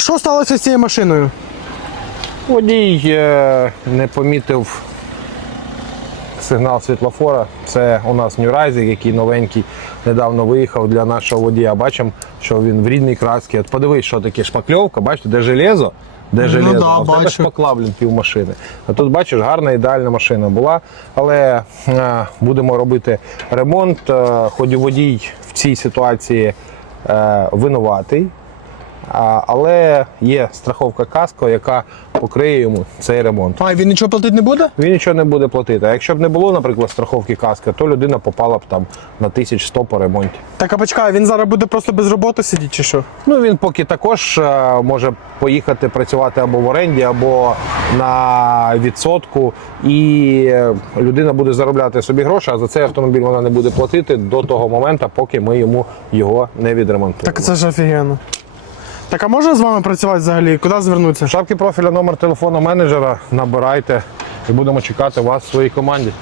Що сталося з цією машиною? Водій е, не помітив сигнал світлофора. Це у нас Нюрайзик, який новенький, недавно виїхав для нашого водія. Бачимо, що він в рідній красці. От подивись, що таке шпакльовка, бачите, де железо, де железо, да, а в тебе шпакла, блін, пів машини. А тут бачиш, гарна ідеальна машина була. Але е, будемо робити ремонт. Е, хоч водій в цій ситуації е, винуватий. Але є страховка каско, яка покриє йому цей ремонт. А, він нічого платити не буде? Він нічого не буде платити. А якщо б не було, наприклад, страховки каска, то людина попала б там на 1100 по ремонті. Так, а почекай, він зараз буде просто без роботи сидіти чи що? Ну він поки також е, може поїхати працювати або в оренді, або на відсотку, і е, людина буде заробляти собі гроші, а за цей автомобіль вона не буде платити до того моменту, поки ми йому його не відремонтуємо. Так це ж офігенно. Так, а можна з вами працювати взагалі? Куди звернутися? Шапки профіля номер телефону менеджера набирайте і будемо чекати вас в своїй команді.